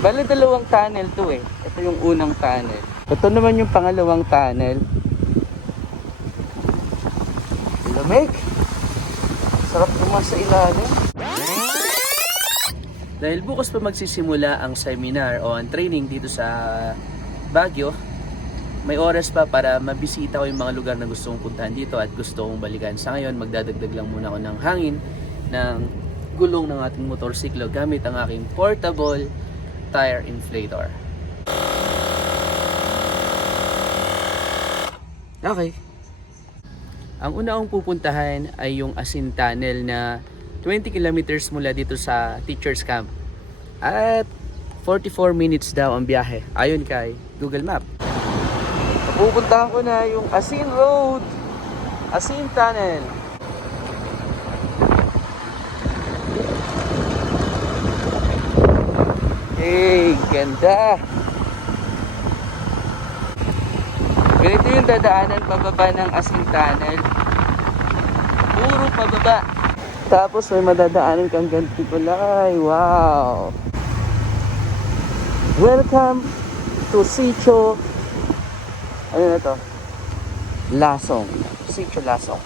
Bale, dalawang tunnel to eh. Ito yung unang tunnel. Ito naman yung pangalawang tunnel. Lamig. Sarap naman sa ilalim. Dahil bukas pa magsisimula ang seminar o ang training dito sa Baguio, may oras pa para mabisita ko yung mga lugar na gusto kong puntahan dito at gusto kong balikan. Sa ngayon, magdadagdag lang muna ako ng hangin ng gulong ng ating motorsiklo gamit ang aking portable tire inflator. Okay. Ang una kong pupuntahan ay yung Asin Tunnel na 20 kilometers mula dito sa Teachers Camp. At 44 minutes daw ang biyahe ayon kay Google Map. Pupuntahan ko na yung Asin Road, Asin Tunnel. Hey, ganda! Ganito yung dadaanan pababa ng Asin Tunnel. Puro pababa. Tapos may madadaanan kang ganti kulay. Wow! Welcome to Sitio. Ano na to? Lasong. Sitio Lasong.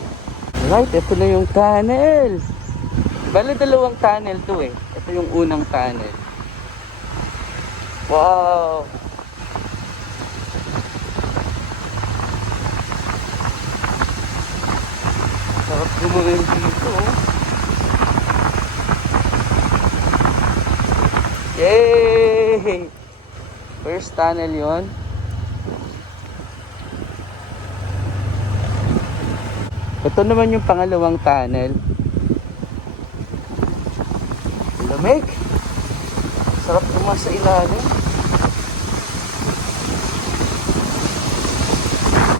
Right, ito na yung tunnel. Bale, dalawang tunnel to eh. Ito yung unang tunnel. Wow! Sarap gumawin dito. Yay! First tunnel yon. Ito naman yung pangalawang tunnel. Lamig. Sarap naman sa ilalim.